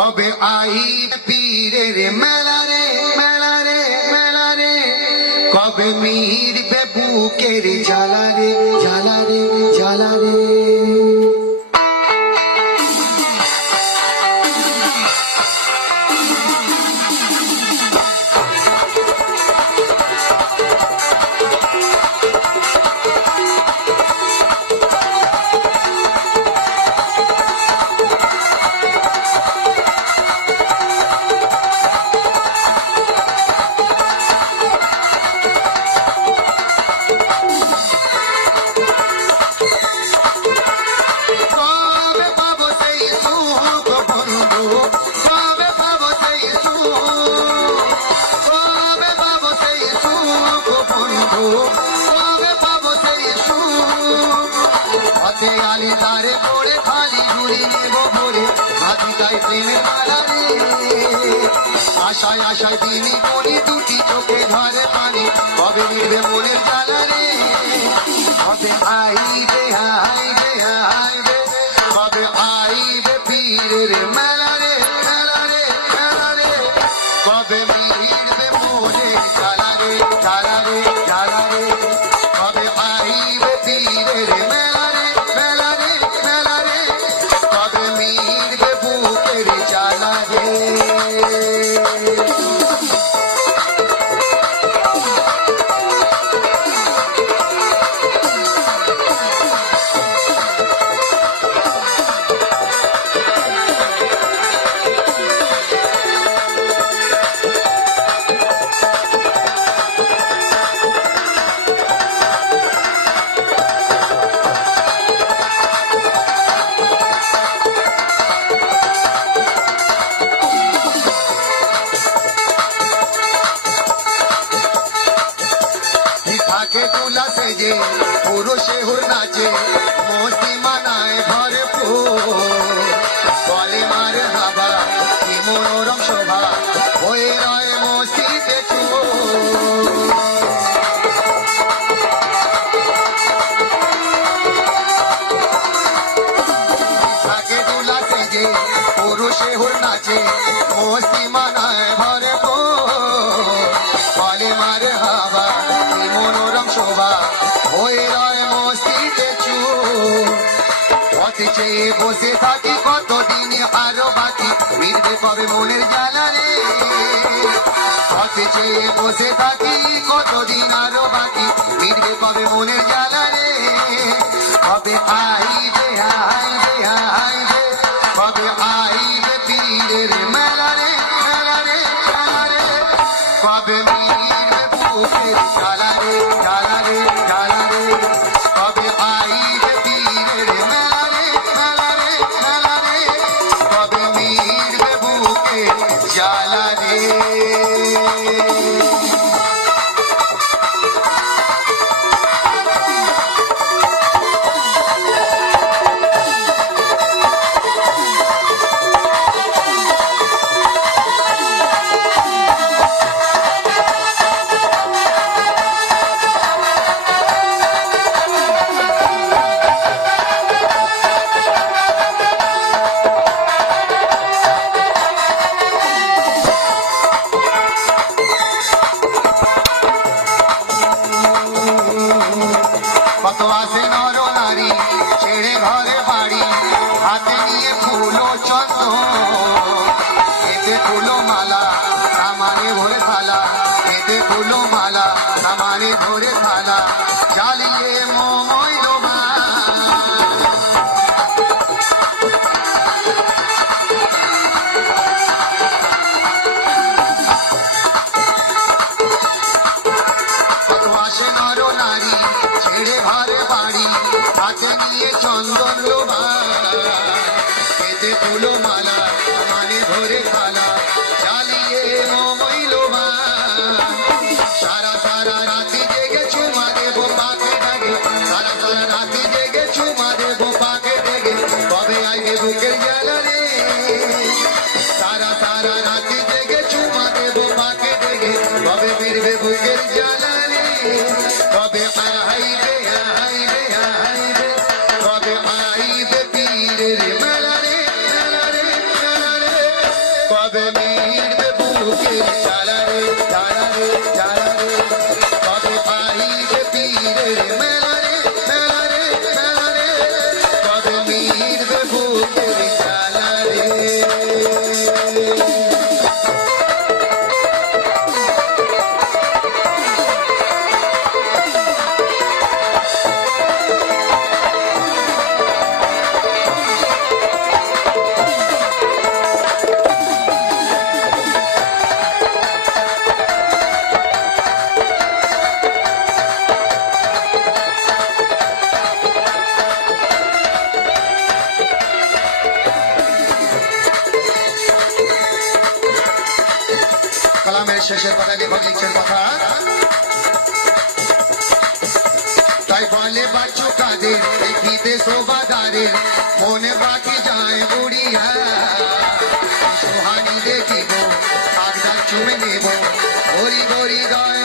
কবে আই পীরের মেলা রে মেলা রে মেলা রে। কবে মিরবে বুকের জ্বালা রে তারে পড়ে খালি ঘুরি নেব ভরে। হাতি তাই প্রেমে পালাবে আশায় আশায় দিনই বলি দুটি চোখে ধরে পানি। কবে নিবে মনের জ্বালা রে? কবে আইবে আইবে আইবে থাকে তুলা সেজে পুরুষে হুর নাচে মস্তি মানায় ঘরে বলে মার হাবা কি মনোরম পথে চেয়ে বসে থাকি কতদিন, আরও বাকি? ফিরবে কবে মনের জ্বালা রে? পথে চেয়ে বসে থাকি কতদিন, আরও বাকি? ফিরবে কবে মনের জ্বালা রে? কবে আইবে আইবে আইবে? কবে আইবে পীরের মেলা রে মেলা রে মেলা রে? কবে মিলবে বুকের মালা সামানে ভরে নারী ছেড়ে ঘরে বাড়ি হাতে নিয়ে চন্দন লোভা। I got it. কালামের শেষের কথা লেখক লিখছেন কথা। তাই বলে, বাচ্চু কাদের দেখিতে শোভাদারের মনে বাকি যায় বুড়িয়া। সোহানি দেখিব আগদার চুমে নেব গরি গরি দয়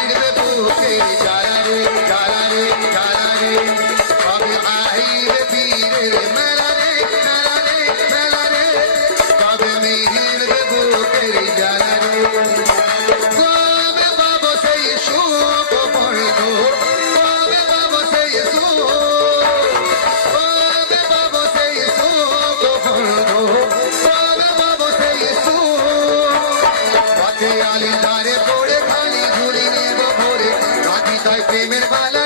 মিলবে বুকের তাই প্রেমের বালা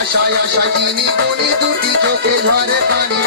আশায় আশা যিনি বলি দুটি চোখে ঝরে পানি